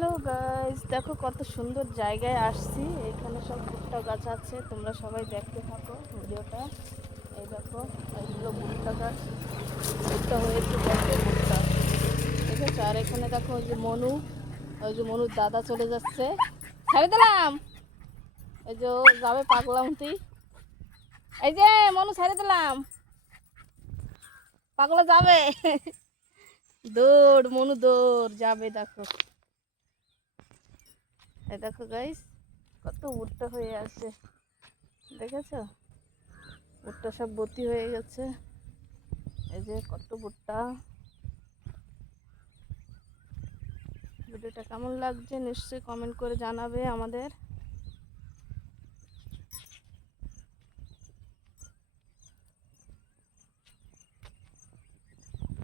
Hello guys, দেখো কত সুন্দর জায়গায় আসছি। এখানে সব ভুট্টা গাছ আছে, তোমরা সবাই দেখতে থাকো ভিডিওটা। এই দেখো, এইগুলো ভুট্টা গাছ। ভুট্টা হয়েছে, দেখো ভুট্টা, ঠিক আছে। আর এখানে দেখো ওই যে মনু, ওই যে মনুর দাদা চলে যাচ্ছে। ছেড়ে দিলাম, এই যে ও যাবে পাগলামতি। এই যে মনু ছেড়ে দিলাম, পাগলা যাবে। দৌড় মনু দৌড় যাবে, দেখো। এই দেখো গাইস, কত ভুট্টা হয়ে আছে, দেখেছো? ভুট্টা সব ভর্তি হয়ে গেছে। এই যে কত ভুট্টা। ভিডিওটা কেমন লাগছে নিশ্চয়ই কমেন্ট করে জানাবে আমাদের।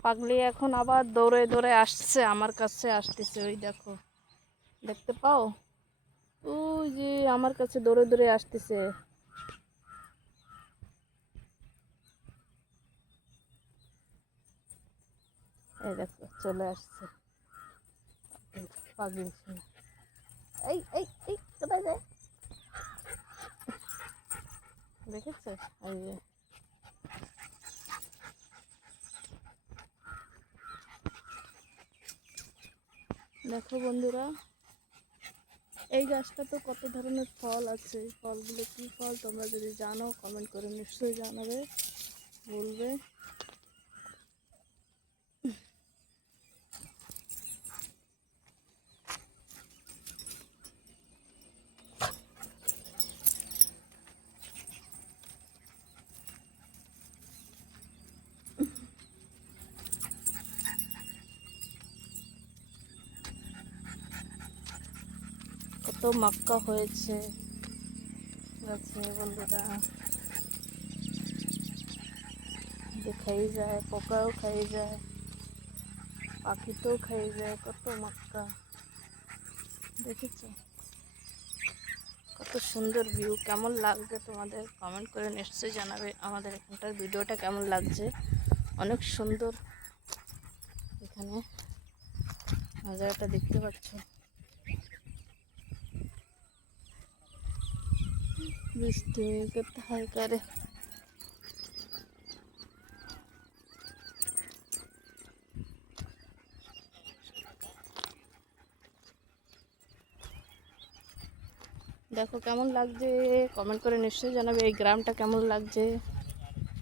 পাগলি এখন আবার দৌড়ে দৌড়ে আসছে, আমার কাছে আসতেছে। ওই দেখো, দেখতে পাও? ওই যে আমার কাছে দৌড়ে দৌড়ে আসতেছে। এই দেখো চলে আসছে পাগলি। এই এই এই কোথায় যায়, দেখেছো? এই যে দেখো বন্ধুরা, এই গাছটা তো কত ধরনের ফল আছে। এই ফলগুলো কী ফল তোমরা যদি জানো কমেন্ট করে নিশ্চয়ই জানাবে, বলবে। কত মাক্কা হয়েছে গাছে বন্ধুরা, যে খাই যায়, পোকাও খাই যায়, পাখিতেও খাই যায়। কত মাক্কা, দেখেছো? কত সুন্দর ভিউ। কেমন লাগছে তোমাদের কমেন্ট করে নিশ্চয়ই জানাবে। আমাদের এখানটার ভিডিওটা কেমন লাগছে, অনেক সুন্দর। এখানে জায়গাটা দেখতে পাচ্ছ, বৃষ্টি কোথায় করে। দেখো কেমন লাগছে কমেন্ট করে নিশ্চয়ই জানাবে। এই গ্রামটা কেমন লাগছে,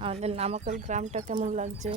আমাদের নামাকল গ্রামটা কেমন লাগছে।